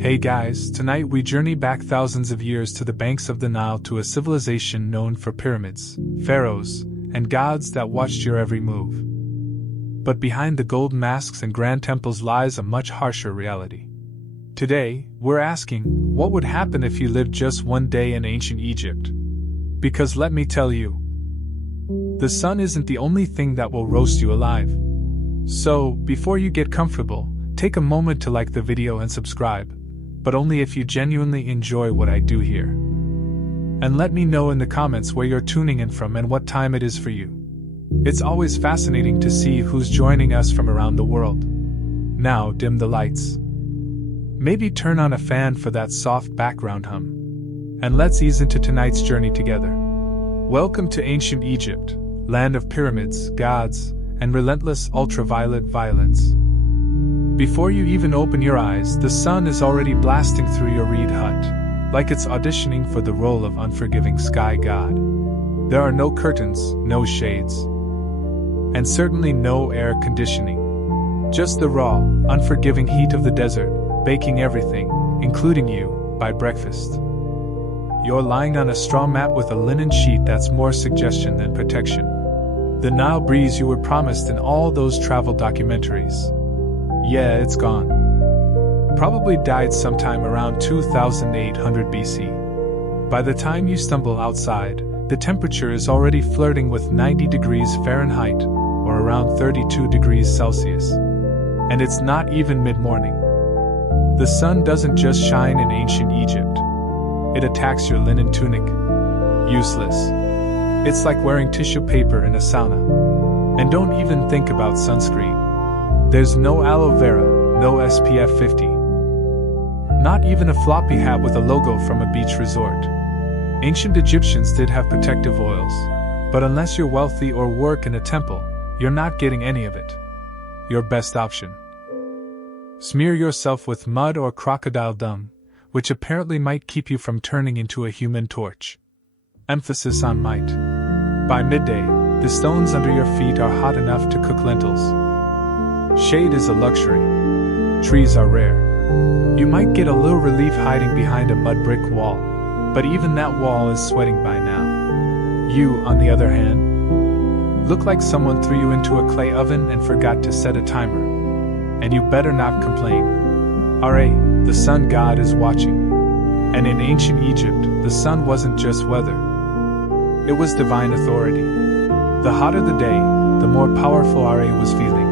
Hey guys, tonight we journey back thousands of years to the banks of the Nile to a civilization known for pyramids, pharaohs, and gods that watched your every move. But behind the gold masks and grand temples lies a much harsher reality. Today, we're asking, what would happen if you lived just one day in ancient Egypt? Because let me tell you, the sun isn't the only thing that will roast you alive. So, before you get comfortable, take a moment to like the video and subscribe, but only if you genuinely enjoy what I do here. And let me know in the comments where you're tuning in from and what time it is for you. It's always fascinating to see who's joining us from around the world. Now dim the lights. Maybe turn on a fan for that soft background hum. And let's ease into tonight's journey together. Welcome to ancient Egypt, land of pyramids, gods, and relentless ultraviolet violence. Before you even open your eyes, the sun is already blasting through your reed hut, like it's auditioning for the role of unforgiving sky god. There are no curtains, no shades, and certainly no air conditioning. Just the raw, unforgiving heat of the desert, baking everything, including you, by breakfast. You're lying on a straw mat with a linen sheet that's more suggestion than protection. The Nile breeze you were promised in all those travel documentaries. Yeah, it's gone. Probably died sometime around 2800 BC. By the time you stumble outside, the temperature is already flirting with 90 degrees Fahrenheit, or around 32 degrees Celsius. And it's not even mid-morning. The sun doesn't just shine in ancient Egypt. It attacks your linen tunic. Useless. It's like wearing tissue paper in a sauna. And don't even think about sunscreen. There's no aloe vera, no SPF 50. Not even a floppy hat with a logo from a beach resort. Ancient Egyptians did have protective oils, but unless you're wealthy or work in a temple, you're not getting any of it. Your best option. Smear yourself with mud or crocodile dung, which apparently might keep you from turning into a human torch. Emphasis on might. By midday, the stones under your feet are hot enough to cook lentils. Shade is a luxury. Trees are rare. You might get a little relief hiding behind a mud brick wall, but even that wall is sweating by now. You, on the other hand, look like someone threw you into a clay oven and forgot to set a timer. And you better not complain. Ra, the sun god, is watching. And in ancient Egypt, the sun wasn't just weather. It was divine authority. The hotter the day, the more powerful Ra was feeling.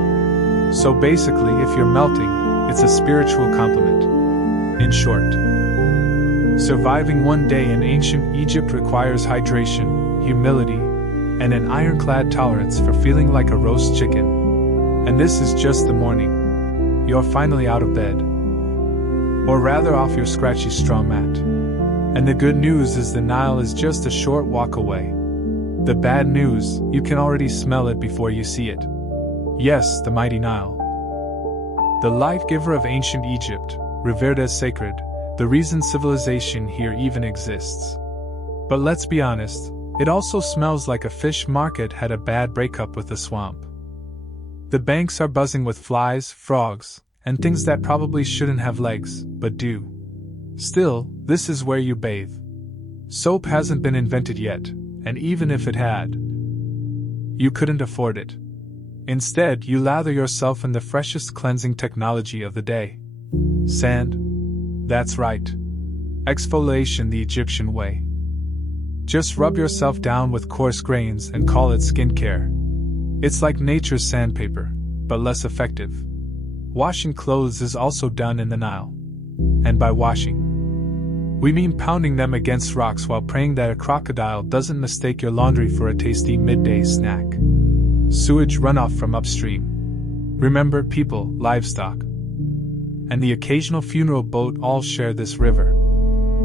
So basically, if you're melting, it's a spiritual compliment. In short, surviving one day in ancient Egypt requires hydration, humility, and an ironclad tolerance for feeling like a roast chicken. And this is just the morning. You're finally out of bed. Or rather off your scratchy straw mat. And the good news is the Nile is just a short walk away. The bad news, you can already smell it before you see it. Yes, the mighty Nile. The life giver of ancient Egypt, revered as sacred, the reason civilization here even exists. But let's be honest, it also smells like a fish market had a bad breakup with the swamp. The banks are buzzing with flies, frogs, and things that probably shouldn't have legs, but do. Still, this is where you bathe. Soap hasn't been invented yet, and even if it had, you couldn't afford it. Instead, you lather yourself in the freshest cleansing technology of the day. Sand. That's right. Exfoliation the Egyptian way. Just rub yourself down with coarse grains and call it skincare. It's like nature's sandpaper, but less effective. Washing clothes is also done in the Nile. And by washing, we mean pounding them against rocks while praying that a crocodile doesn't mistake your laundry for a tasty midday snack. Sewage runoff from upstream. Remember, people, livestock, and the occasional funeral boat all share this river.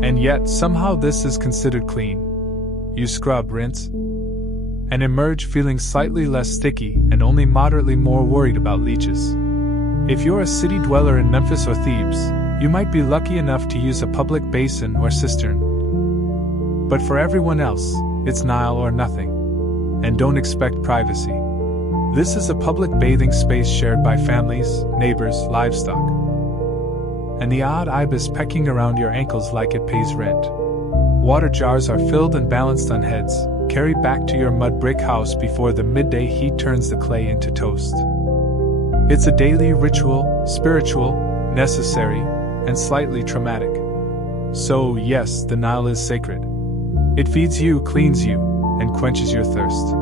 And yet, somehow this is considered clean. You scrub, rinse, and emerge feeling slightly less sticky and only moderately more worried about leeches. If you're a city dweller in Memphis or Thebes, you might be lucky enough to use a public basin or cistern. But for everyone else, it's Nile or nothing. And don't expect privacy. This is a public bathing space shared by families, neighbors, livestock. and the odd ibis pecking around your ankles like it pays rent. Water jars are filled and balanced on heads, carried back to your mud brick house before the midday heat turns the clay into toast. It's a daily ritual, spiritual, necessary, and slightly traumatic. So, yes, the Nile is sacred. It feeds you, cleans you, and quenches your thirst.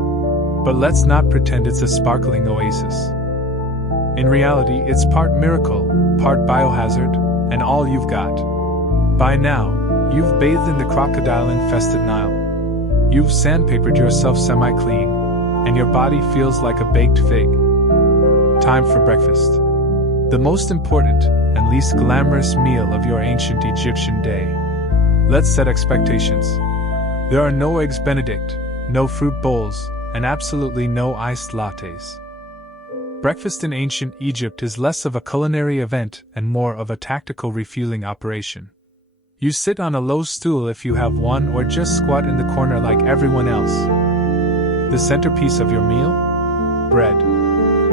But let's not pretend it's a sparkling oasis. In reality, it's part miracle, part biohazard, and all you've got. By now, you've bathed in the crocodile-infested Nile. You've sandpapered yourself semi-clean, and your body feels like a baked fig. Time for breakfast. The most important and least glamorous meal of your ancient Egyptian day. Let's set expectations. There are no eggs Benedict, no fruit bowls, and absolutely no iced lattes. Breakfast in ancient Egypt is less of a culinary event and more of a tactical refueling operation. You sit on a low stool if you have one, or just squat in the corner like everyone else. The centerpiece of your meal? Bread.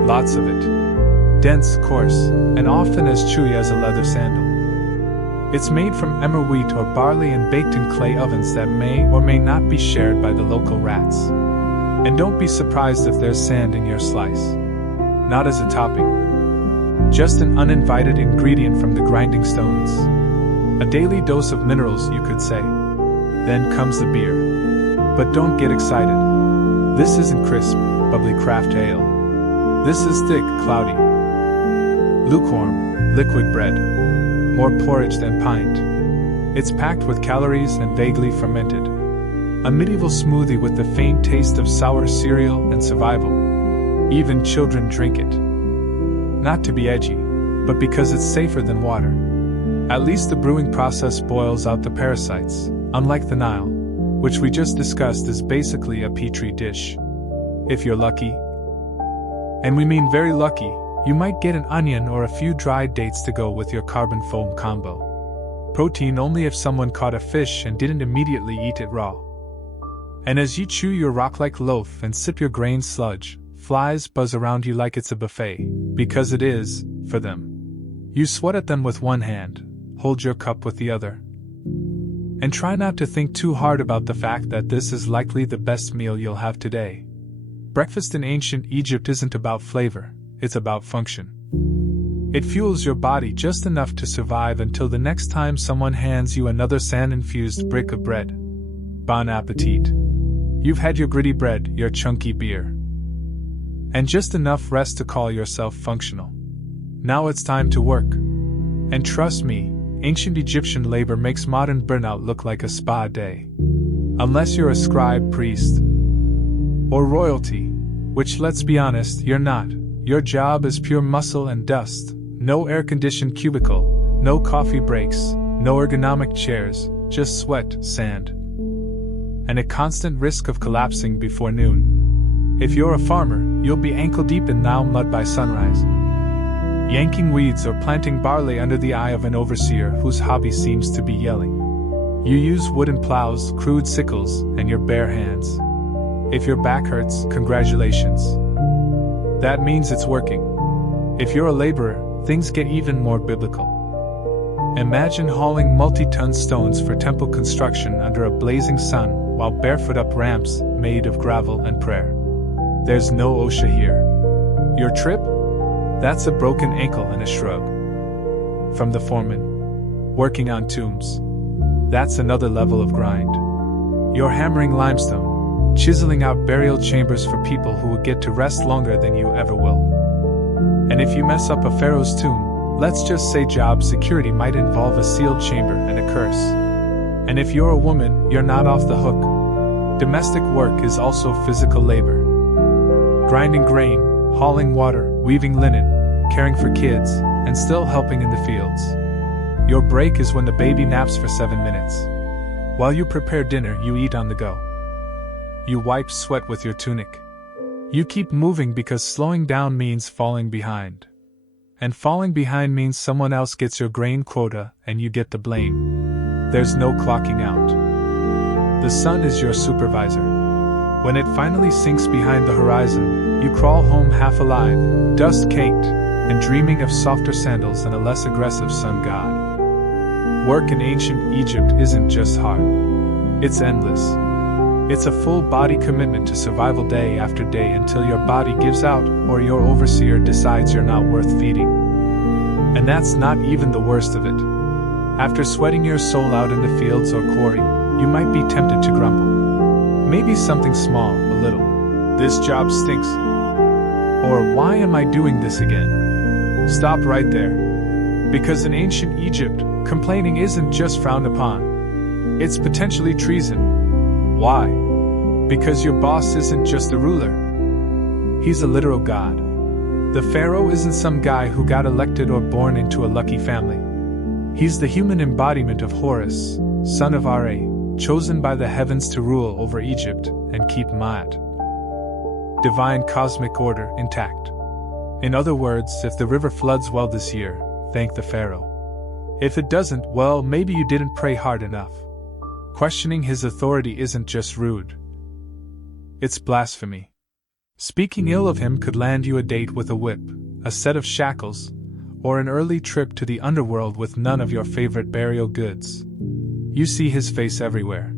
Lots of it. Dense, coarse, and often as chewy as a leather sandal. It's made from emmer wheat or barley and baked in clay ovens that may or may not be shared by the local rats. And don't be surprised if there's sand in your slice. Not as a topping. Just an uninvited ingredient from the grinding stones. A daily dose of minerals, you could say. Then comes the beer. But don't get excited. This isn't crisp, bubbly craft ale. This is thick, cloudy, lukewarm, liquid bread. More porridge than pint. It's packed with calories and vaguely fermented. A medieval smoothie with the faint taste of sour cereal and survival. Even children drink it. Not to be edgy, but because it's safer than water. At least the brewing process boils out the parasites, unlike the Nile, which we just discussed is basically a petri dish. If you're lucky, and we mean very lucky, you might get an onion or a few dried dates to go with your carbon foam combo. Protein only if someone caught a fish and didn't immediately eat it raw. And as you chew your rock-like loaf and sip your grain sludge, flies buzz around you like it's a buffet, because it is, for them. You sweat at them with one hand, hold your cup with the other. And try not to think too hard about the fact that this is likely the best meal you'll have today. Breakfast in ancient Egypt isn't about flavor, it's about function. It fuels your body just enough to survive until the next time someone hands you another sand-infused brick of bread. Bon appetit. You've had your gritty bread, your chunky beer. And just enough rest to call yourself functional. Now it's time to work. And trust me, ancient Egyptian labor makes modern burnout look like a spa day. Unless you're a scribe, priest, or royalty, which, let's be honest, you're not. Your job is pure muscle and dust. No air-conditioned cubicle, no coffee breaks, no ergonomic chairs, just sweat, sand, and a constant risk of collapsing before noon. If you're a farmer, you'll be ankle-deep in Nile mud by sunrise, yanking weeds or planting barley under the eye of an overseer whose hobby seems to be yelling. You use wooden plows, crude sickles, and your bare hands. If your back hurts, congratulations. That means it's working. If you're a laborer, things get even more biblical. Imagine hauling multi-ton stones for temple construction under a blazing sun while barefoot up ramps made of gravel and prayer. There's no OSHA here. Your trip? That's a broken ankle and a shrug. From the foreman. Working on tombs. That's another level of grind. You're hammering limestone, chiseling out burial chambers for people who will get to rest longer than you ever will. And if you mess up a pharaoh's tomb, let's just say job security might involve a sealed chamber and a curse. And if you're a woman, you're not off the hook. Domestic work is also physical labor. Grinding grain, hauling water, weaving linen, caring for kids, and still helping in the fields. Your break is when the baby naps for 7 minutes. While you prepare dinner, you eat on the go. You wipe sweat with your tunic. You keep moving because slowing down means falling behind. And falling behind means someone else gets your grain quota and you get the blame. There's no clocking out. The sun is your supervisor. When it finally sinks behind the horizon, you crawl home half alive, dust-caked, and dreaming of softer sandals and a less aggressive sun god. Work in ancient Egypt isn't just hard. It's endless. It's a full-body commitment to survival day after day until your body gives out or your overseer decides you're not worth feeding. And that's not even the worst of it. After sweating your soul out in the fields or quarry, you might be tempted to grumble. Maybe something small, a little. This job stinks. Or why am I doing this again? Stop right there. Because in ancient Egypt, complaining isn't just frowned upon. It's potentially treason. Why? Because your boss isn't just a ruler. He's a literal god. The pharaoh isn't some guy who got elected or born into a lucky family. He's the human embodiment of Horus, son of Ra, chosen by the heavens to rule over Egypt and keep Ma'at, divine cosmic order, intact. In other words, if the river floods well this year, thank the pharaoh. If it doesn't, well, maybe you didn't pray hard enough. Questioning his authority isn't just rude. It's blasphemy. Speaking ill of him could land you a date with a whip, a set of shackles, or an early trip to the underworld with none of your favorite burial goods. You see his face everywhere.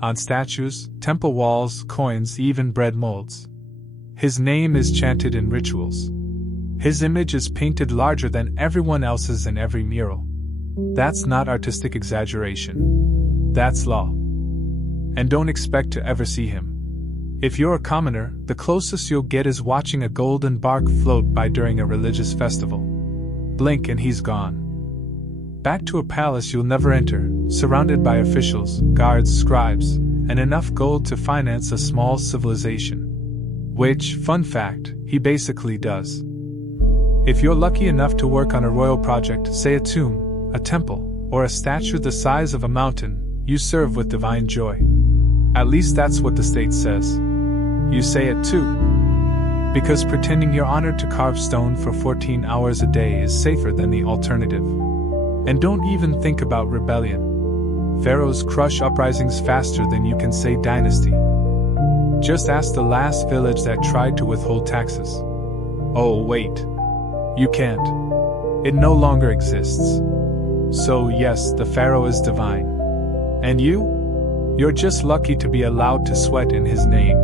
On statues, temple walls, coins, even bread molds. His name is chanted in rituals. His image is painted larger than everyone else's in every mural. That's not artistic exaggeration. That's law. And don't expect to ever see him. If you're a commoner, the closest you'll get is watching a golden bark float by during a religious festival. Blink and he's gone. Back to a palace you'll never enter, surrounded by officials, guards, scribes, and enough gold to finance a small civilization. Which, fun fact, he basically does. If you're lucky enough to work on a royal project, say a tomb, a temple, or a statue the size of a mountain, you serve with divine joy. At least that's what the state says. You say it too. Because pretending you're honored to carve stone for 14 hours a day is safer than the alternative. And don't even think about rebellion. Pharaohs crush uprisings faster than you can say dynasty. Just ask the last village that tried to withhold taxes. Oh, wait. You can't. It no longer exists. So yes, the pharaoh is divine. And you? You're just lucky to be allowed to sweat in his name.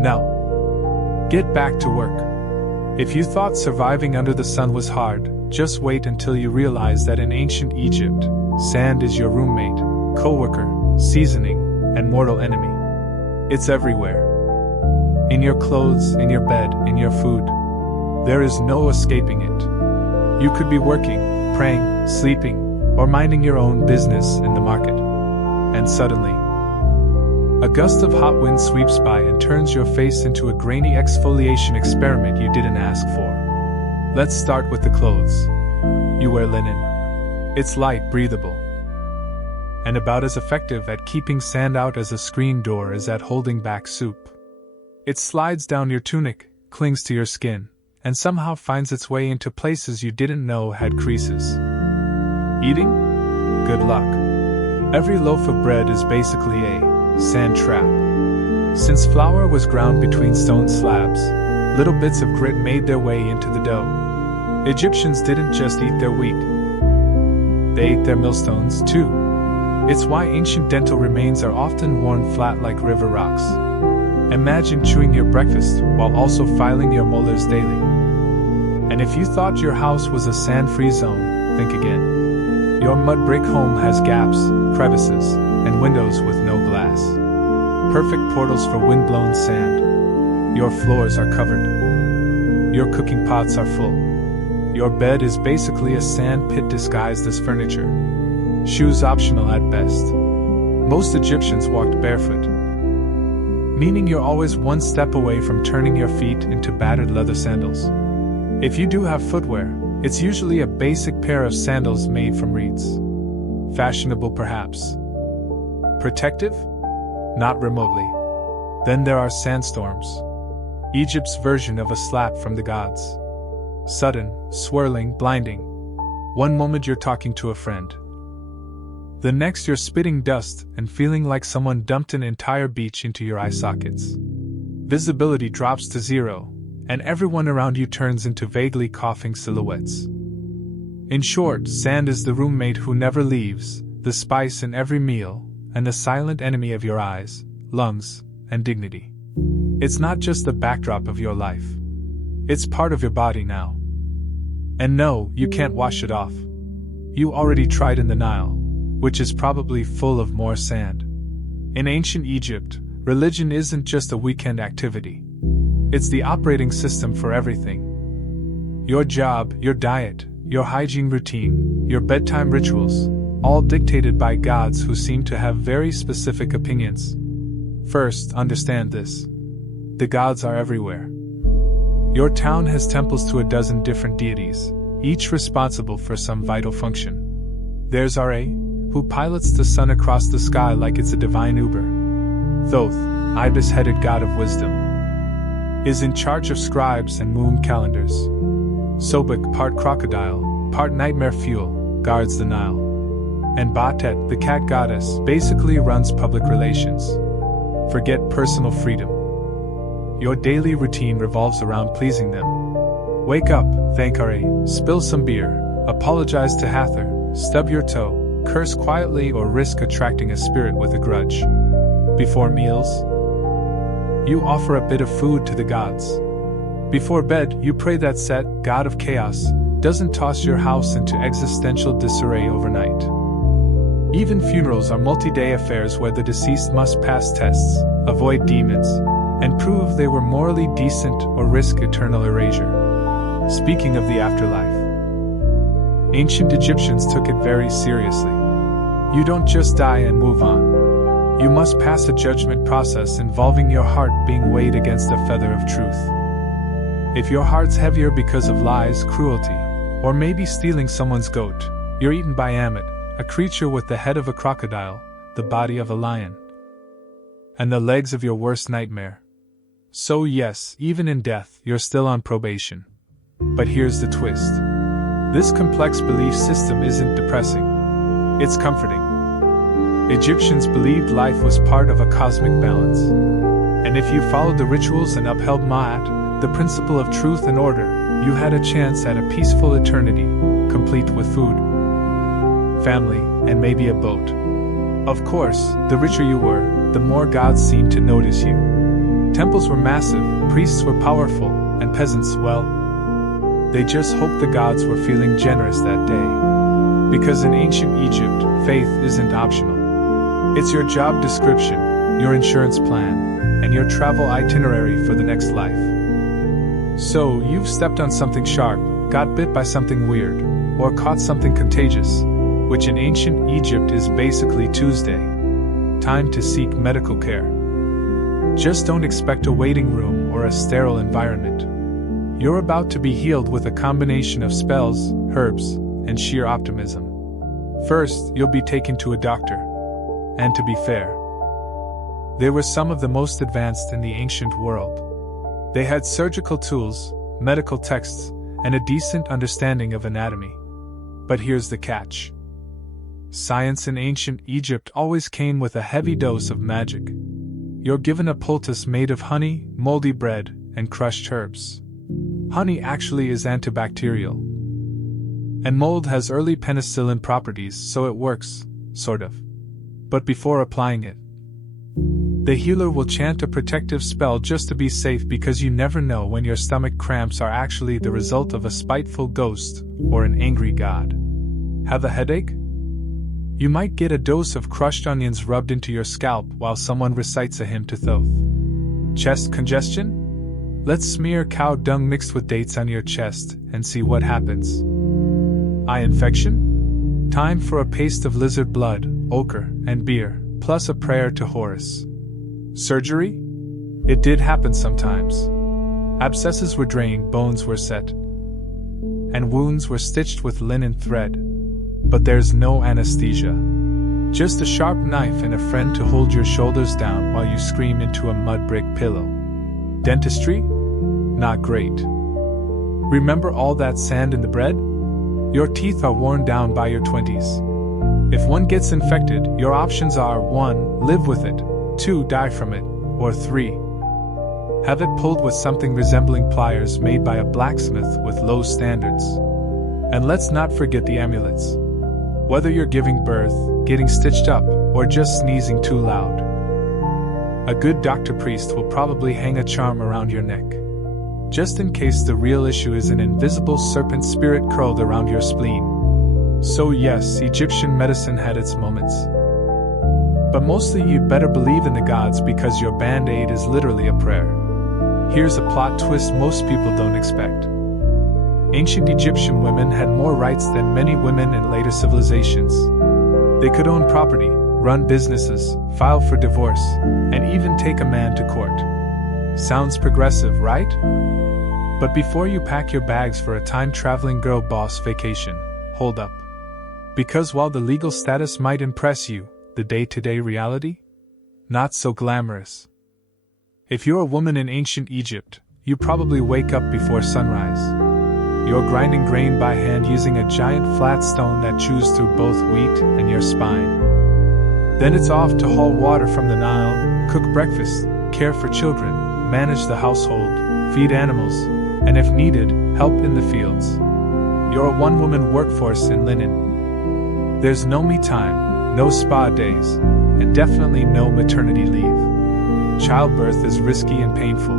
Now, get back to work. If you thought surviving under the sun was hard, just wait until you realize that in ancient Egypt, sand is your roommate, co-worker, seasoning, and mortal enemy. It's everywhere. In your clothes, in your bed, in your food. There is no escaping it. You could be working, praying, sleeping, or minding your own business in the market. And suddenly, a gust of hot wind sweeps by and turns your face into a grainy exfoliation experiment you didn't ask for. Let's start with the clothes. You wear linen. It's light, breathable, and about as effective at keeping sand out as a screen door is at holding back soup. It slides down your tunic, clings to your skin, and somehow finds its way into places you didn't know had creases. Eating? Good luck. Every loaf of bread is basically a sand trap. Since flour was ground between stone slabs, little bits of grit made their way into the dough. Egyptians didn't just eat their wheat. They ate their millstones, too. It's why ancient dental remains are often worn flat like river rocks. Imagine chewing your breakfast while also filing your molars daily. And if you thought your house was a sand-free zone, think again. Your mud brick home has gaps, crevices, and windows with no glass. Perfect portals for wind-blown sand. Your floors are covered. Your cooking pots are full. Your bed is basically a sand pit disguised as furniture. Shoes optional at best. Most Egyptians walked barefoot, meaning you're always one step away from turning your feet into battered leather sandals. If you do have footwear, it's usually a basic pair of sandals made from reeds. Fashionable perhaps. Protective? Not remotely. Then there are sandstorms. Egypt's version of a slap from the gods. Sudden, swirling, blinding. One moment you're talking to a friend. The next you're spitting dust and feeling like someone dumped an entire beach into your eye sockets. Visibility drops to zero, and everyone around you turns into vaguely coughing silhouettes. In short, sand is the roommate who never leaves, the spice in every meal, and the silent enemy of your eyes, lungs, and dignity. It's not just the backdrop of your life. It's part of your body now. And no, you can't wash it off. You already tried in the Nile, which is probably full of more sand. In ancient Egypt, religion isn't just a weekend activity. It's the operating system for everything. Your job, your diet, your hygiene routine, your bedtime rituals, all dictated by gods who seem to have very specific opinions. First, understand this. The gods are everywhere. Your town has temples to a dozen different deities, each responsible for some vital function. There's Ra, who pilots the sun across the sky like it's a divine Uber. Thoth, ibis-headed god of wisdom, is in charge of scribes and moon calendars. Sobek, part crocodile, part nightmare fuel, guards the Nile. And Batet, the cat goddess, basically runs public relations. Forget personal freedom. Your daily routine revolves around pleasing them. Wake up, thank Ra, spill some beer, apologize to Hathor, stub your toe, curse quietly or risk attracting a spirit with a grudge. Before meals, you offer a bit of food to the gods. Before bed, you pray that Set, god of chaos, doesn't toss your house into existential disarray overnight. Even funerals are multi-day affairs where the deceased must pass tests, avoid demons, and prove they were morally decent or risk eternal erasure. Speaking of the afterlife, ancient Egyptians took it very seriously. You don't just die and move on. You must pass a judgment process involving your heart being weighed against a feather of truth. If your heart's heavier because of lies, cruelty, or maybe stealing someone's goat, you're eaten by Ammit, a creature with the head of a crocodile, the body of a lion, and the legs of your worst nightmare. So yes, even in death, you're still on probation. But here's the twist. This complex belief system isn't depressing. It's comforting. Egyptians believed life was part of a cosmic balance. And if you followed the rituals and upheld Ma'at, the principle of truth and order, you had a chance at a peaceful eternity, complete with food, family, and maybe a boat. Of course, the richer you were, the more gods seemed to notice you. Temples were massive, priests were powerful, and peasants, well, they just hoped the gods were feeling generous that day. Because in ancient Egypt, faith isn't optional. It's your job description, your insurance plan, and your travel itinerary for the next life. So, you've stepped on something sharp, got bit by something weird, or caught something contagious, which in ancient Egypt is basically Tuesday. Time to seek medical care. Just don't expect a waiting room or a sterile environment. You're about to be healed with a combination of spells, herbs, and sheer optimism. First, you'll be taken to a doctor. And to be fair, they were some of the most advanced in the ancient world. They had surgical tools, medical texts, and a decent understanding of anatomy. But here's the catch. Science in ancient Egypt always came with a heavy dose of magic. You're given a poultice made of honey, moldy bread, and crushed herbs. Honey actually is antibacterial. And mold has early penicillin properties, so it works, sort of. But before applying it, the healer will chant a protective spell just to be safe, because you never know when your stomach cramps are actually the result of a spiteful ghost or an angry god. Have a headache? You might get a dose of crushed onions rubbed into your scalp while someone recites a hymn to Thoth. Chest congestion? Let's smear cow dung mixed with dates on your chest and see what happens. Eye infection? Time for a paste of lizard blood, ochre, and beer, plus a prayer to Horus. Surgery? It did happen sometimes. Abscesses were drained, bones were set, and wounds were stitched with linen thread. But there's no anesthesia. Just a sharp knife and a friend to hold your shoulders down while you scream into a mud brick pillow. Dentistry? Not great. Remember all that sand in the bread? Your teeth are worn down by your 20s. If one gets infected, your options are 1. Live with it, 2. Die from it, or 3. Have it pulled with something resembling pliers made by a blacksmith with low standards. And let's not forget the amulets. Whether you're giving birth, getting stitched up, or just sneezing too loud, a good doctor priest will probably hang a charm around your neck, just in case the real issue is an invisible serpent spirit curled around your spleen. So yes, Egyptian medicine had its moments. But mostly you'd better believe in the gods because your band-aid is literally a prayer. Here's a plot twist most people don't expect. Ancient Egyptian women had more rights than many women in later civilizations. They could own property, run businesses, file for divorce, and even take a man to court. Sounds progressive, right? But before you pack your bags for a time-traveling girl boss vacation, hold up. Because while the legal status might impress you, the day-to-day reality? Not so glamorous. If you're a woman in ancient Egypt, you probably wake up before sunrise. You're grinding grain by hand using a giant flat stone that chews through both wheat and your spine. Then it's off to haul water from the Nile, cook breakfast, care for children, manage the household, feed animals, and if needed, help in the fields. You're a one-woman workforce in linen. There's no me time, no spa days, and definitely no maternity leave. Childbirth is risky and painful.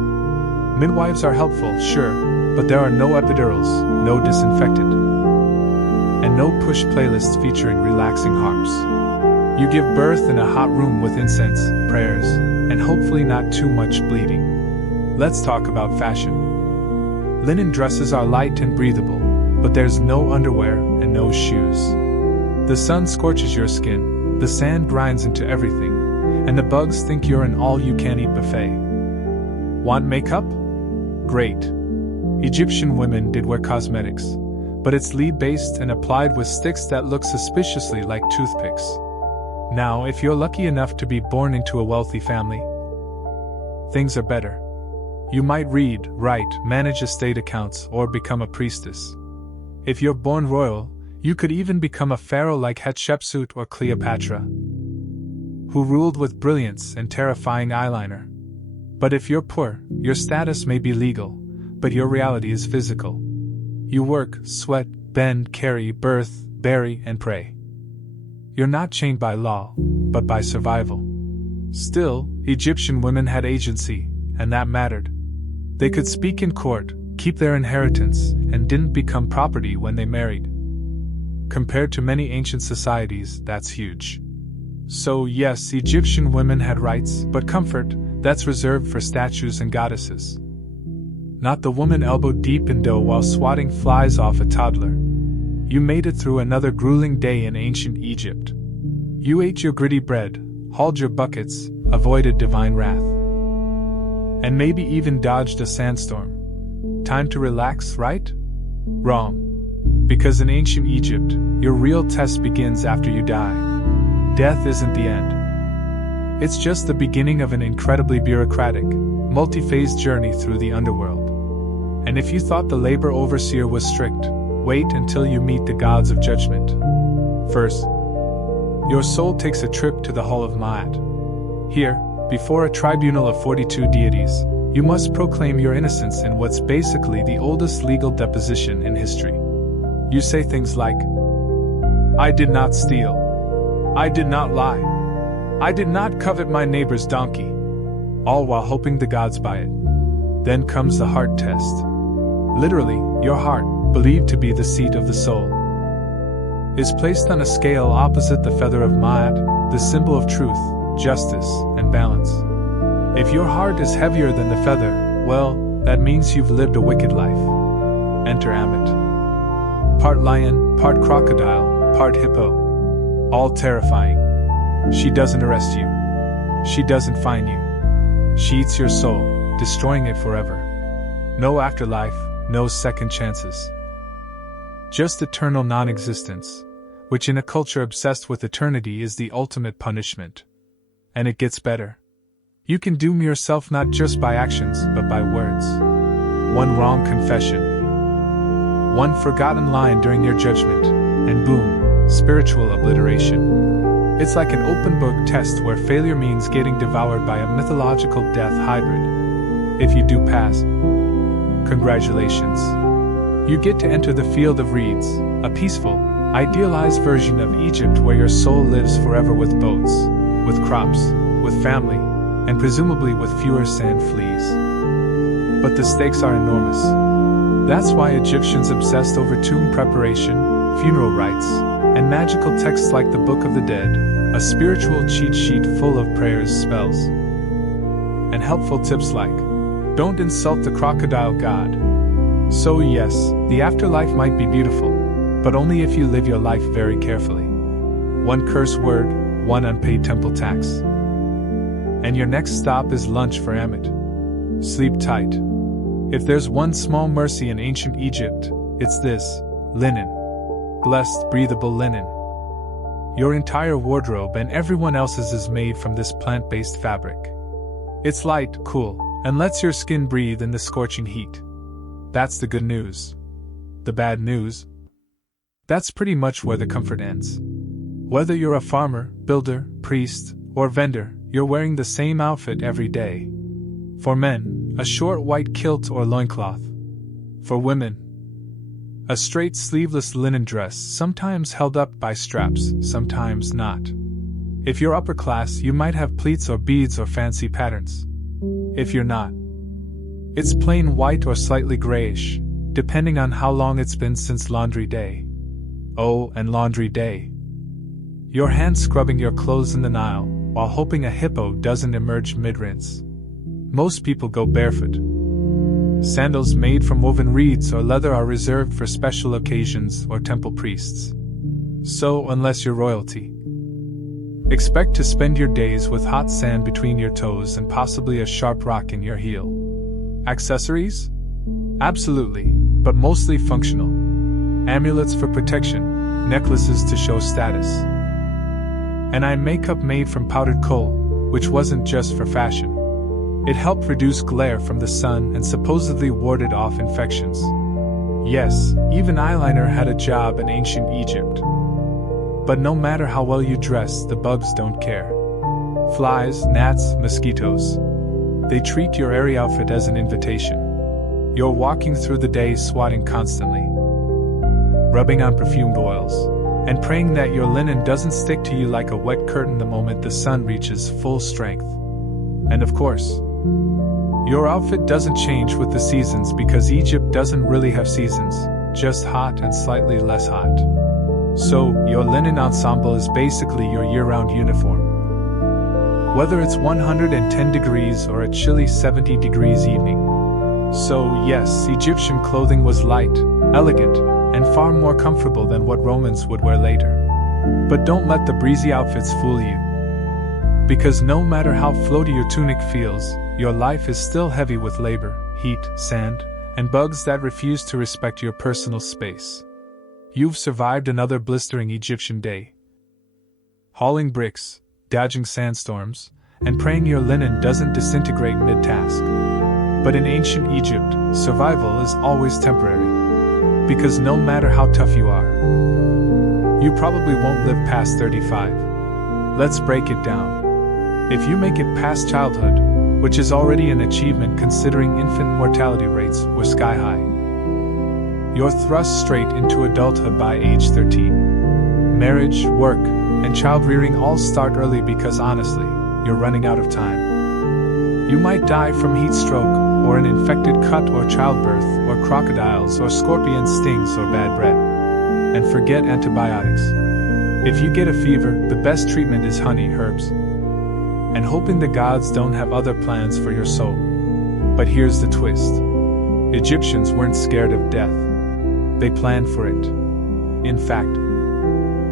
Midwives are helpful, sure, but there are no epidurals, no disinfectant, and no push playlists featuring relaxing harps. You give birth in a hot room with incense, prayers, and hopefully not too much bleeding. Let's talk about fashion. Linen dresses are light and breathable, but there's no underwear and no shoes. The sun scorches your skin, the sand grinds into everything, and the bugs think you're an all-you-can-eat buffet. Want makeup? Great. Egyptian women did wear cosmetics, but it's lead-based and applied with sticks that look suspiciously like toothpicks. Now, if you're lucky enough to be born into a wealthy family, things are better. You might read, write, manage estate accounts, or become a priestess. If you're born royal, you could even become a pharaoh like Hatshepsut or Cleopatra, who ruled with brilliance and terrifying eyeliner. But if you're poor, your status may be legal, but your reality is physical. You work, sweat, bend, carry, birth, bury, and pray. You're not chained by law, but by survival. Still, Egyptian women had agency, and that mattered. They could speak in court, keep their inheritance, and didn't become property when they married. Compared to many ancient societies, that's huge. So yes, Egyptian women had rights, but comfort, that's reserved for statues and goddesses. Not the woman elbow deep in dough while swatting flies off a toddler. You made it through another grueling day in ancient Egypt. You ate your gritty bread, hauled your buckets, avoided divine wrath, and maybe even dodged a sandstorm. Time to relax, right? Wrong. Because in ancient Egypt, your real test begins after you die. Death isn't the end. It's just the beginning of an incredibly bureaucratic, multi-phase journey through the underworld. And if you thought the labor overseer was strict, wait until you meet the gods of judgment. First, your soul takes a trip to the Hall of Ma'at. Here, before a tribunal of 42 deities, you must proclaim your innocence in what's basically the oldest legal deposition in history. You say things like, "I did not steal. I did not lie. I did not covet my neighbor's donkey," all while hoping the gods buy it. Then comes the heart test. Literally, your heart, believed to be the seat of the soul, is placed on a scale opposite the feather of Ma'at, the symbol of truth, justice, and balance. If your heart is heavier than the feather, well, that means you've lived a wicked life. Enter Ammit. Part lion, part crocodile, part hippo. All terrifying. She doesn't arrest you. She doesn't fine you. She eats your soul, destroying it forever. No afterlife, no second chances. Just eternal non-existence, which in a culture obsessed with eternity is the ultimate punishment. And it gets better. You can doom yourself not just by actions, but by words. One wrong confession, one forgotten line during your judgment, and boom, spiritual obliteration. It's like an open book test where failure means getting devoured by a mythological death hybrid. If you do pass, congratulations. You get to enter the field of reeds, a peaceful, idealized version of Egypt where your soul lives forever with boats, with crops, with family, and presumably with fewer sand fleas. But the stakes are enormous. That's why Egyptians obsessed over tomb preparation, funeral rites, and magical texts like the Book of the Dead, a spiritual cheat sheet full of prayers, spells, and helpful tips like, don't insult the crocodile god. So yes, the afterlife might be beautiful, but only if you live your life very carefully. One curse word, one unpaid temple tax. And your next stop is lunch for Amit. Sleep tight. If there's one small mercy in ancient Egypt, it's this: linen. Blessed, breathable linen. Your entire wardrobe and everyone else's is made from this plant-based fabric. It's light, cool, and lets your skin breathe in the scorching heat. That's the good news. The bad news? That's pretty much where the comfort ends. Whether you're a farmer, builder, priest, or vendor, you're wearing the same outfit every day. For men, a short white kilt or loincloth. For women, a straight sleeveless linen dress, sometimes held up by straps, sometimes not. If you're upper class, you might have pleats or beads or fancy patterns. If you're not, it's plain white or slightly grayish, depending on how long it's been since laundry day. Oh, and laundry day. Your hands scrubbing your clothes in the Nile, while hoping a hippo doesn't emerge mid-rinse. Most people go barefoot. Sandals made from woven reeds or leather are reserved for special occasions or temple priests. So, unless you're royalty, expect to spend your days with hot sand between your toes and possibly a sharp rock in your heel. Accessories? Absolutely, but mostly functional. Amulets for protection, necklaces to show status. And eye makeup made from powdered kohl, which wasn't just for fashion. It helped reduce glare from the sun and supposedly warded off infections. Yes, even eyeliner had a job in ancient Egypt. But no matter how well you dress, the bugs don't care. Flies, gnats, mosquitoes. They treat your airy outfit as an invitation. You're walking through the day swatting constantly, rubbing on perfumed oils, and praying that your linen doesn't stick to you like a wet curtain the moment the sun reaches full strength. And of course, your outfit doesn't change with the seasons because Egypt doesn't really have seasons, just hot and slightly less hot. So, your linen ensemble is basically your year-round uniform. Whether it's 110 degrees or a chilly 70 degrees evening. So, yes, Egyptian clothing was light, elegant, and far more comfortable than what Romans would wear later. But don't let the breezy outfits fool you. Because no matter how floaty your tunic feels, your life is still heavy with labor, heat, sand, and bugs that refuse to respect your personal space. You've survived another blistering Egyptian day. Hauling bricks, dodging sandstorms, and praying your linen doesn't disintegrate mid-task. But in ancient Egypt, survival is always temporary. Because no matter how tough you are, you probably won't live past 35. Let's break it down. If you make it past childhood, which is already an achievement considering infant mortality rates were sky high, you're thrust straight into adulthood by age 13. Marriage, work, and child-rearing all start early because honestly, you're running out of time. You might die from heat stroke, or an infected cut or childbirth, or crocodiles or scorpion stings or bad breath. And forget antibiotics. If you get a fever, the best treatment is honey, herbs, and hoping the gods don't have other plans for your soul. But here's the twist. Egyptians weren't scared of death. They planned for it. In fact,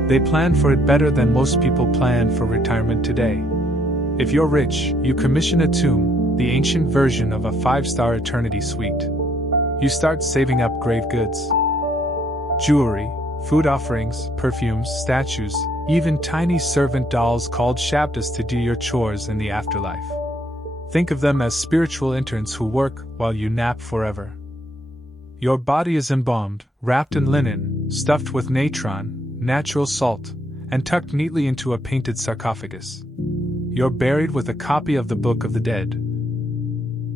they planned for it better than most people plan for retirement today. If you're rich, you commission a tomb, the ancient version of a 5-star eternity suite. You start saving up grave goods. Jewelry, food offerings, perfumes, statues, even tiny servant dolls called shabdas to do your chores in the afterlife. Think of them as spiritual interns who work while you nap forever. Your body is embalmed, wrapped in linen, stuffed with natron, natural salt, and tucked neatly into a painted sarcophagus. You're buried with a copy of the Book of the Dead,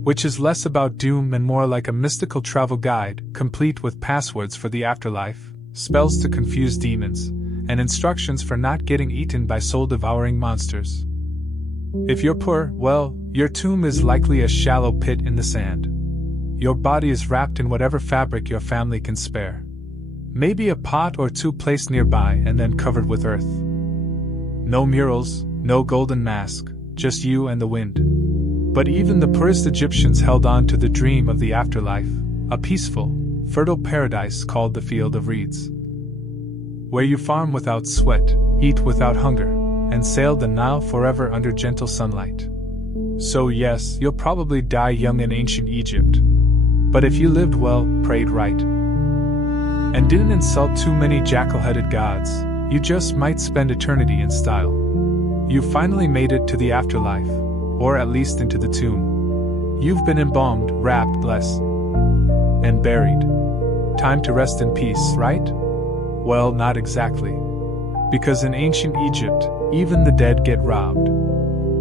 which is less about doom and more like a mystical travel guide, complete with passwords for the afterlife, spells to confuse demons, and instructions for not getting eaten by soul-devouring monsters. If you're poor, well, your tomb is likely a shallow pit in the sand. Your body is wrapped in whatever fabric your family can spare. Maybe a pot or two placed nearby and then covered with earth. No murals, no golden mask, just you and the wind. But even the poorest Egyptians held on to the dream of the afterlife, a peaceful, fertile paradise called the Field of Reeds, where you farm without sweat, eat without hunger, and sail the Nile forever under gentle sunlight. So yes, you'll probably die young in ancient Egypt. But if you lived well, prayed right, and didn't insult too many jackal-headed gods, you just might spend eternity in style. You finally made it to the afterlife, or at least into the tomb. You've been embalmed, wrapped, blessed, and buried. Time to rest in peace, right? Well, not exactly. Because in ancient Egypt, even the dead get robbed.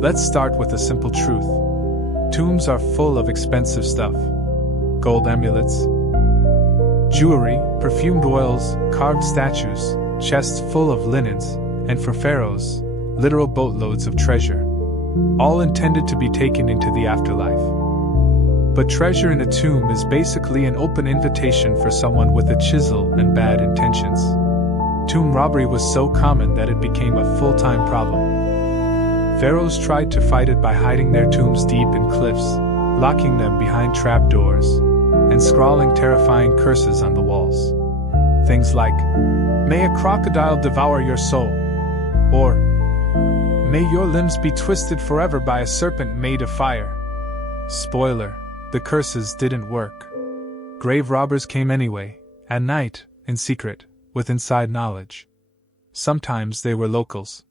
Let's start with a simple truth. Tombs are full of expensive stuff. Gold amulets, jewelry, perfumed oils, carved statues, chests full of linens, and for pharaohs, literal boatloads of treasure. All intended to be taken into the afterlife. But treasure in a tomb is basically an open invitation for someone with a chisel and bad intentions. Tomb robbery was so common that it became a full-time problem. Pharaohs tried to fight it by hiding their tombs deep in cliffs, locking them behind trapdoors, and scrawling terrifying curses on the walls. Things like, "May a crocodile devour your soul," or "May your limbs be twisted forever by a serpent made of fire." Spoiler, the curses didn't work. Grave robbers came anyway, at night, in secret, with inside knowledge. Sometimes they were locals.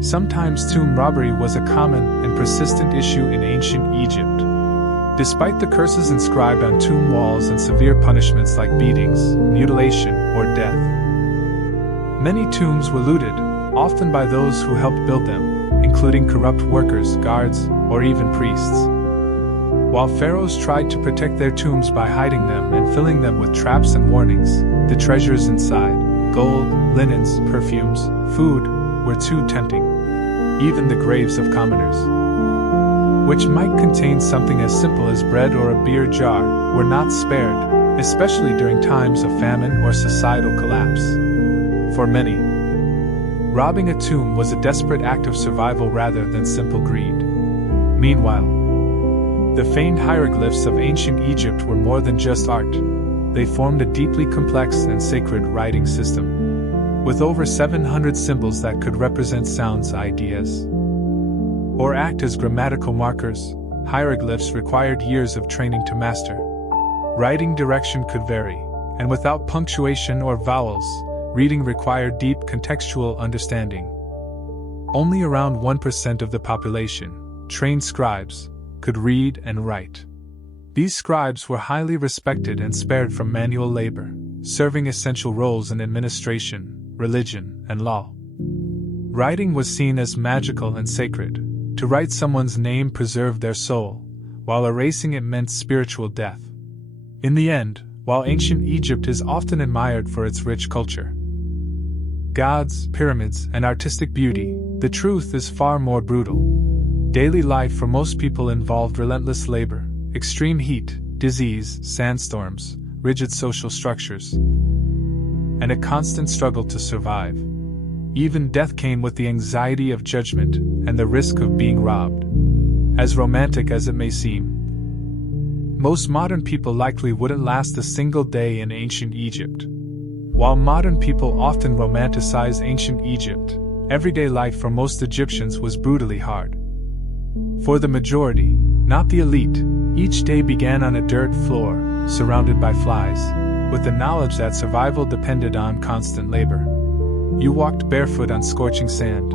Sometimes tomb robbery was a common and persistent issue in ancient Egypt. Despite the curses inscribed on tomb walls and severe punishments like beatings, mutilation, or death, many tombs were looted, often by those who helped build them, including corrupt workers, guards, or even priests. While pharaohs tried to protect their tombs by hiding them and filling them with traps and warnings, the treasures inside, gold, linens, perfumes, food, were too tempting. Even the graves of commoners, which might contain something as simple as bread or a beer jar, were not spared, especially during times of famine or societal collapse. For many, robbing a tomb was a desperate act of survival rather than simple greed. Meanwhile, the famed hieroglyphs of ancient Egypt were more than just art. They formed a deeply complex and sacred writing system, with over 700 symbols that could represent sounds, ideas, or act as grammatical markers. Hieroglyphs required years of training to master. Writing direction could vary, and without punctuation or vowels, reading required deep contextual understanding. Only around 1% of the population, trained scribes, could read and write. These scribes were highly respected and spared from manual labor, serving essential roles in administration, religion, and law. Writing was seen as magical and sacred. To write someone's name preserved their soul, while erasing it meant spiritual death. In the end, while ancient Egypt is often admired for its rich culture, gods, pyramids, and artistic beauty, the truth is far more brutal. Daily life for most people involved relentless labor, extreme heat, disease, sandstorms, rigid social structures, and a constant struggle to survive. Even death came with the anxiety of judgment and the risk of being robbed. As romantic as it may seem, most modern people likely wouldn't last a single day in ancient Egypt. While modern people often romanticize ancient Egypt, everyday life for most Egyptians was brutally hard. For the majority, not the elite, each day began on a dirt floor, surrounded by flies, with the knowledge that survival depended on constant labor. You walked barefoot on scorching sand,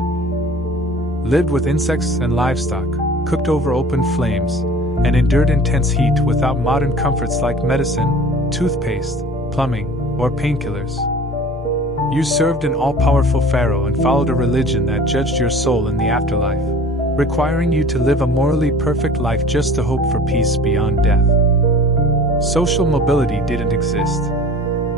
lived with insects and livestock, cooked over open flames, and endured intense heat without modern comforts like medicine, toothpaste, plumbing, or painkillers. You served an all-powerful pharaoh and followed a religion that judged your soul in the afterlife. requiring you to live a morally perfect life just to hope for peace beyond death. Social mobility didn't exist.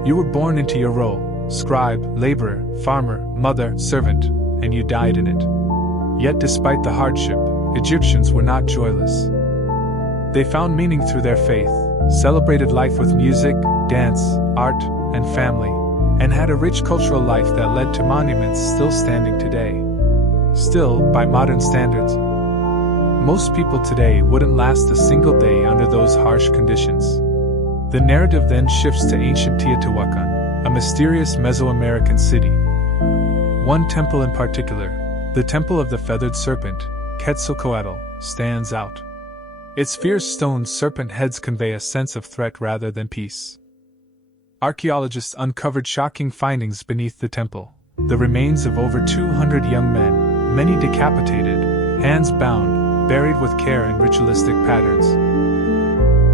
You were born into your role: scribe, laborer, farmer, mother, servant, and you died in it. Yet despite the hardship, Egyptians were not joyless. They found meaning through their faith, celebrated life with music, dance, art, and family, and had a rich cultural life that led to monuments still standing today. Still, by modern standards, most people today wouldn't last a single day under those harsh conditions. The narrative then shifts to ancient Teotihuacan, a mysterious Mesoamerican city. One temple in particular, the Temple of the Feathered Serpent, Quetzalcoatl, stands out. Its fierce stone serpent heads convey a sense of threat rather than peace. Archaeologists uncovered shocking findings beneath the temple: the remains of over 200 young men, many decapitated, hands bound, buried with care in ritualistic patterns,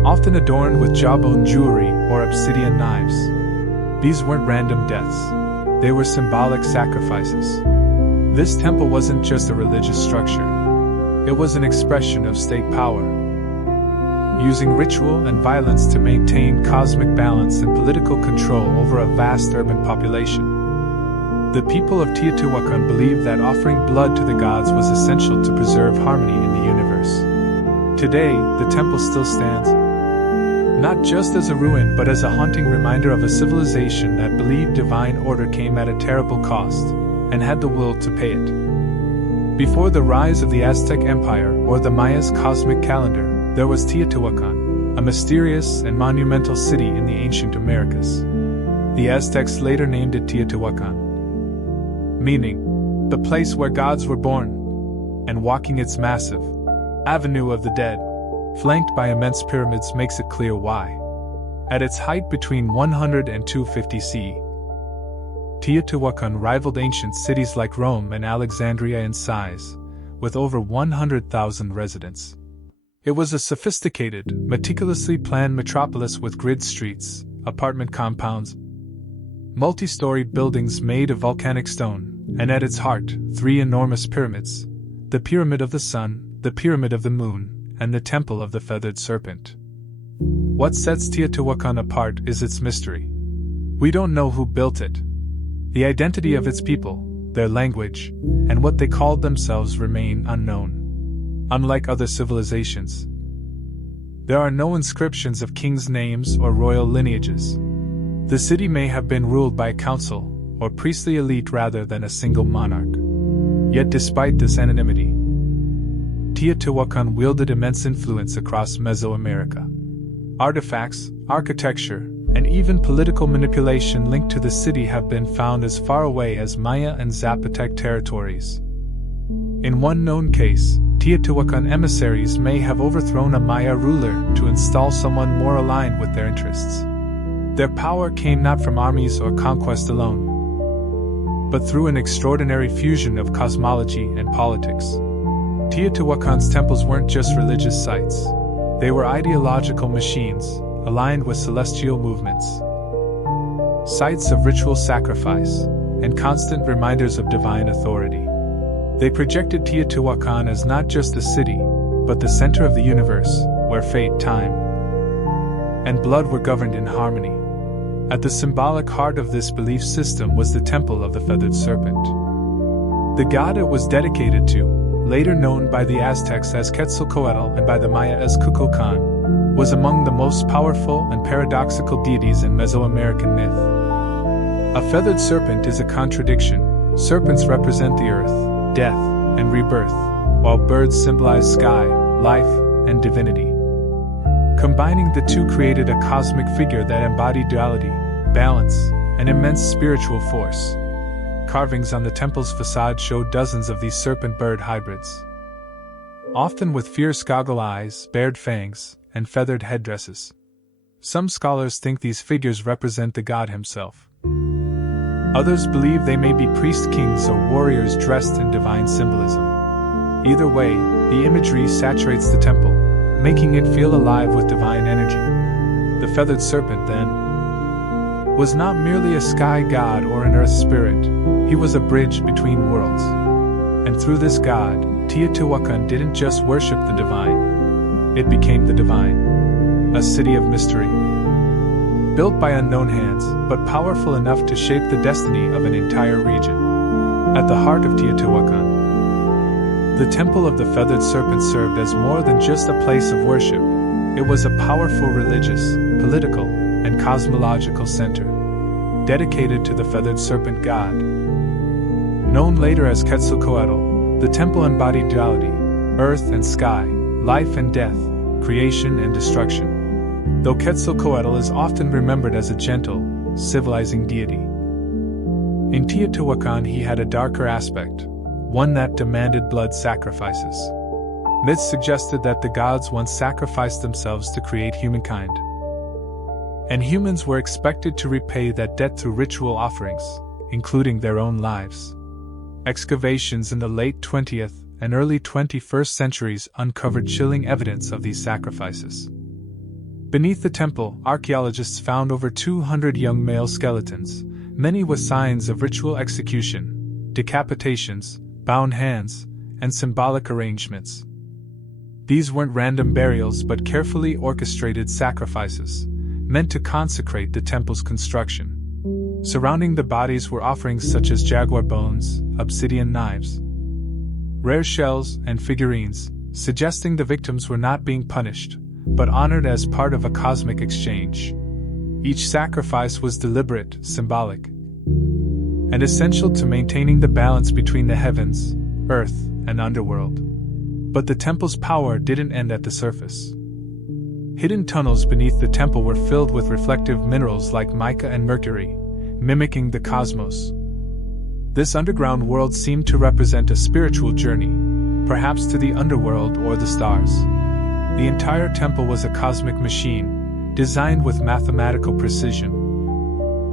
often adorned with jawbone jewelry or obsidian knives. These weren't random deaths. They were symbolic sacrifices. This temple wasn't just a religious structure. It was an expression of state power, using ritual and violence to maintain cosmic balance and political control over a vast urban population. The people of Teotihuacan believed that offering blood to the gods was essential to preserve harmony in the universe. Today, the temple still stands, not just as a ruin but as a haunting reminder of a civilization that believed divine order came at a terrible cost, and had the will to pay it. Before the rise of the Aztec Empire or the Maya's cosmic calendar, there was Teotihuacan, a mysterious and monumental city in the ancient Americas. The Aztecs later named it Teotihuacan, meaning the place where gods were born, and walking its massive Avenue of the Dead, flanked by immense pyramids, makes it clear why. At its height between 100 and 250 CE, Teotihuacan rivaled ancient cities like Rome and Alexandria in size, with over 100,000 residents. It was a sophisticated, meticulously planned metropolis with grid streets, apartment compounds, multi-storied buildings made of volcanic stone, and at its heart, three enormous pyramids: the Pyramid of the Sun, the Pyramid of the Moon, and the Temple of the Feathered Serpent. What sets Teotihuacan apart is its mystery. We don't know who built it. The identity of its people, their language, and what they called themselves remain unknown. Unlike other civilizations, there are no inscriptions of kings' names or royal lineages. The city may have been ruled by a council or priestly elite rather than a single monarch. Yet despite this anonymity, Teotihuacan wielded immense influence across Mesoamerica. Artifacts, architecture, and even political manipulation linked to the city have been found as far away as Maya and Zapotec territories. In one known case, Teotihuacan emissaries may have overthrown a Maya ruler to install someone more aligned with their interests. Their power came not from armies or conquest alone, but through an extraordinary fusion of cosmology and politics. Teotihuacan's temples weren't just religious sites. They were ideological machines, aligned with celestial movements, sites of ritual sacrifice, and constant reminders of divine authority. They projected Teotihuacan as not just a city, but the center of the universe, where fate, time, and blood were governed in harmony. At the symbolic heart of this belief system was the Temple of the Feathered Serpent. The god it was dedicated to, later known by the Aztecs as Quetzalcoatl and by the Maya as Kukulkan, was among the most powerful and paradoxical deities in Mesoamerican myth. A feathered serpent is a contradiction. Serpents represent the earth, death, and rebirth, while birds symbolize sky, life, and divinity. Combining the two created a cosmic figure that embodied duality, balance, and immense spiritual force. Carvings on the temple's facade show dozens of these serpent-bird hybrids, often with fierce goggle eyes, bared fangs, and feathered headdresses. Some scholars think these figures represent the god himself. Others believe they may be priest-kings or warriors dressed in divine symbolism. Either way, the imagery saturates the temple, making it feel alive with divine energy. The feathered serpent, then, was not merely a sky god or an earth spirit. He was a bridge between worlds. And through this god, Teotihuacan didn't just worship the divine. It became the divine, a city of mystery. Built by unknown hands, but powerful enough to shape the destiny of an entire region. At the heart of Teotihuacan, the Temple of the Feathered Serpent served as more than just a place of worship. It was a powerful religious, political, and cosmological center, dedicated to the Feathered Serpent god. Known later as Quetzalcoatl, the temple embodied duality, earth and sky, life and death, creation and destruction. Though Quetzalcoatl is often remembered as a gentle, civilizing deity, in Teotihuacan he had a darker aspect, one that demanded blood sacrifices. Myths suggested that the gods once sacrificed themselves to create humankind, and humans were expected to repay that debt through ritual offerings, including their own lives. Excavations in the late 20th and early 21st centuries uncovered chilling evidence of these sacrifices. Beneath the temple, archaeologists found over 200 young male skeletons, many with signs of ritual execution, decapitations, bound hands, and symbolic arrangements. These weren't random burials but carefully orchestrated sacrifices, meant to consecrate the temple's construction. Surrounding the bodies were offerings such as jaguar bones, obsidian knives, rare shells, and figurines, suggesting the victims were not being punished, but honored as part of a cosmic exchange. Each sacrifice was deliberate, symbolic, and essential to maintaining the balance between the heavens, earth, and underworld. But the temple's power didn't end at the surface. Hidden tunnels beneath the temple were filled with reflective minerals like mica and mercury, mimicking the cosmos. This underground world seemed to represent a spiritual journey, perhaps to the underworld or the stars. The entire temple was a cosmic machine, designed with mathematical precision.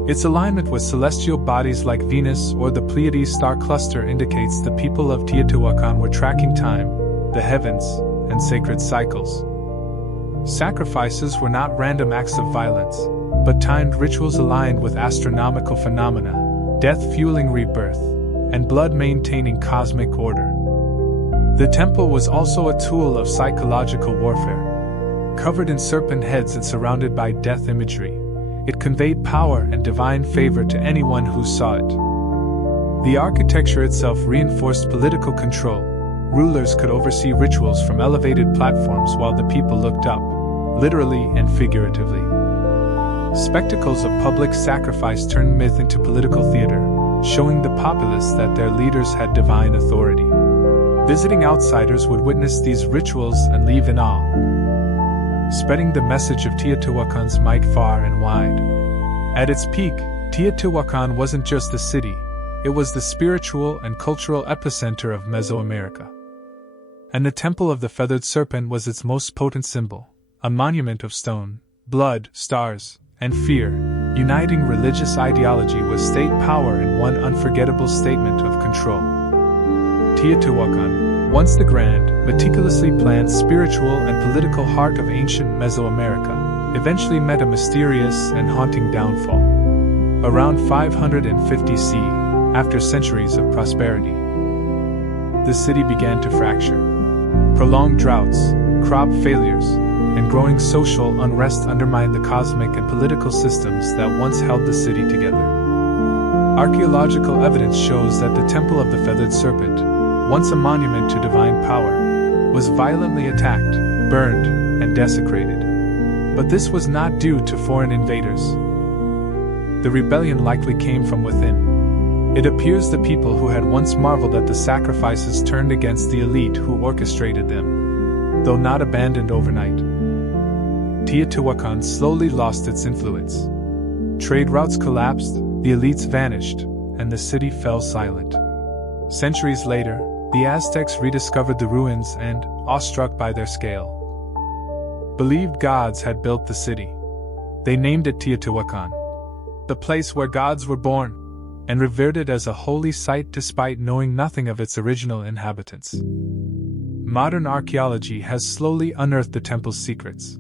Its alignment with celestial bodies like Venus or the Pleiades star cluster indicates the people of Teotihuacan were tracking time, the heavens, and sacred cycles. Sacrifices were not random acts of violence, but timed rituals aligned with astronomical phenomena, death fueling rebirth, and blood maintaining cosmic order. The temple was also a tool of psychological warfare. Covered in serpent heads and surrounded by death imagery, it conveyed power and divine favor to anyone who saw it. The architecture itself reinforced political control. Rulers could oversee rituals from elevated platforms while the people looked up, literally and figuratively. Spectacles of public sacrifice turned myth into political theater, showing the populace that their leaders had divine authority. Visiting outsiders would witness these rituals and leave in awe, spreading the message of Teotihuacan's might far and wide. At its peak, Teotihuacan wasn't just a city, it was the spiritual and cultural epicenter of Mesoamerica. And the Temple of the Feathered Serpent was its most potent symbol, a monument of stone, blood, stars, and fear, uniting religious ideology with state power in one unforgettable statement of control. Teotihuacan, once the grand, meticulously planned spiritual and political heart of ancient Mesoamerica, eventually met a mysterious and haunting downfall. Around 550 CE, after centuries of prosperity, the city began to fracture. Prolonged droughts, crop failures, and growing social unrest undermined the cosmic and political systems that once held the city together. Archaeological evidence shows that the Temple of the Feathered Serpent, once a monument to divine power, was violently attacked, burned, and desecrated. But this was not due to foreign invaders. The rebellion likely came from within. It appears the people who had once marveled at the sacrifices turned against the elite who orchestrated them, though not abandoned overnight. Teotihuacan slowly lost its influence. Trade routes collapsed, the elites vanished, and the city fell silent. Centuries later, the Aztecs rediscovered the ruins and, awestruck by their scale, believed gods had built the city. They named it Teotihuacan, the place where gods were born, and revered it as a holy site despite knowing nothing of its original inhabitants. Modern archaeology has slowly unearthed the temple's secrets.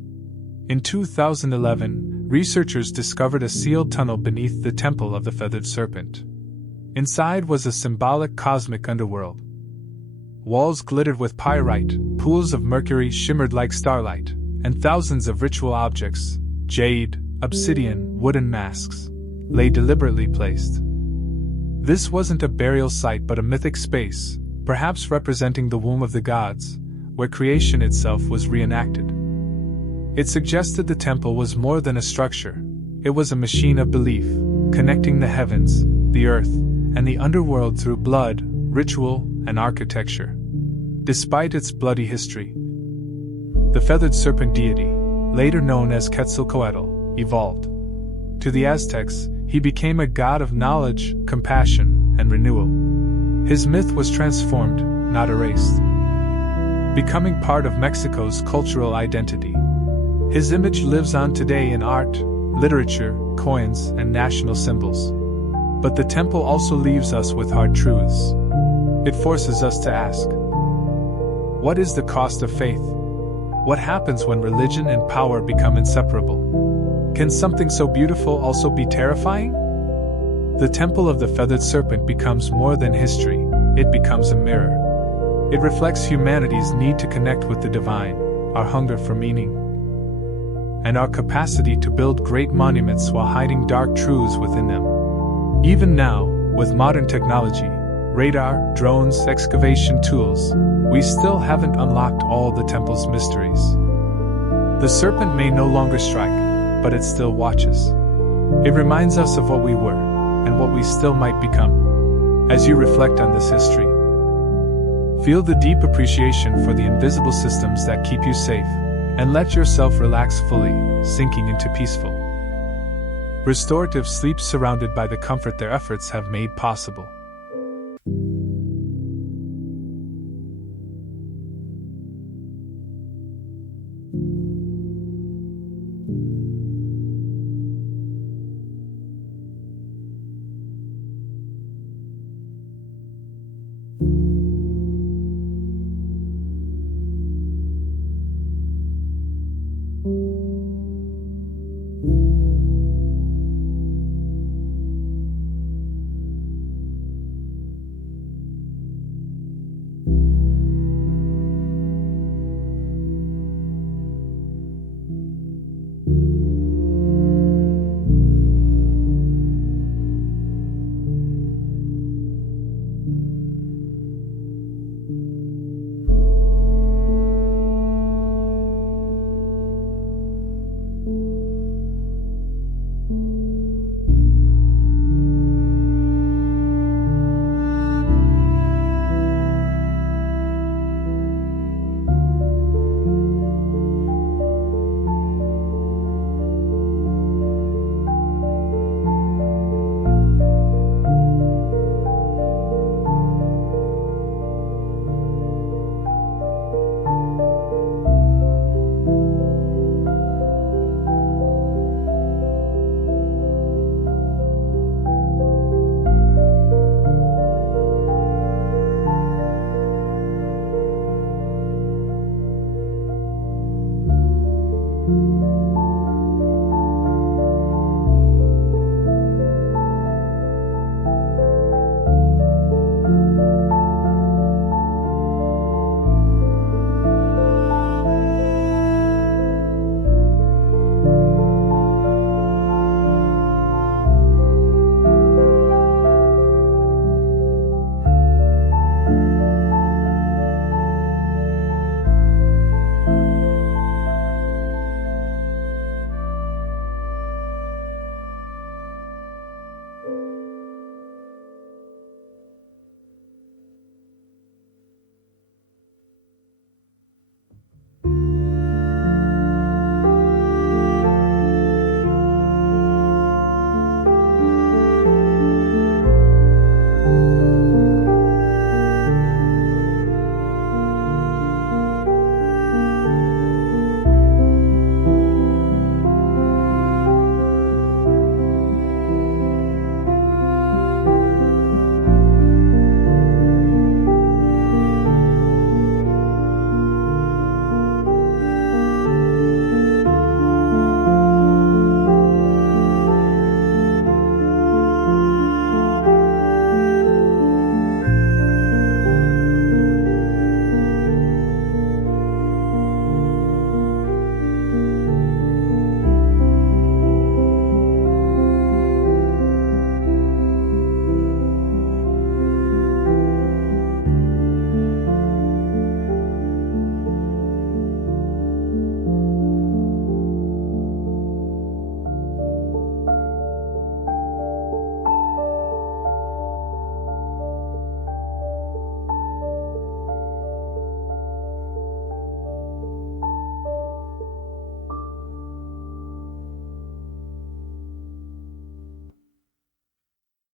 In 2011, researchers discovered a sealed tunnel beneath the Temple of the Feathered Serpent. Inside was a symbolic cosmic underworld. Walls glittered with pyrite, pools of mercury shimmered like starlight, and thousands of ritual objects, jade, obsidian, wooden masks, lay deliberately placed. This wasn't a burial site but a mythic space, perhaps representing the womb of the gods, where creation itself was reenacted. It suggested the temple was more than a structure. It was a machine of belief, connecting the heavens, the earth, and the underworld through blood, ritual, and architecture. Despite its bloody history, the feathered serpent deity, later known as Quetzalcoatl, evolved. To the Aztecs, he became a god of knowledge, compassion, and renewal. His myth was transformed, not erased, becoming part of Mexico's cultural identity. His image lives on today in art, literature, coins, and national symbols. But the temple also leaves us with hard truths. It forces us to ask, what is the cost of faith? What happens when religion and power become inseparable? Can something so beautiful also be terrifying? The Temple of the Feathered Serpent becomes more than history, it becomes a mirror. It reflects humanity's need to connect with the divine, our hunger for meaning, and our capacity to build great monuments while hiding dark truths within them. Even now, with modern technology, radar, drones, excavation tools, we still haven't unlocked all the temple's mysteries. The serpent may no longer strike, but it still watches. It reminds us of what we were, and what we still might become. As you reflect on this history, feel the deep appreciation for the invisible systems that keep you safe, and let yourself relax fully, sinking into peaceful, restorative sleep surrounded by the comfort their efforts have made possible.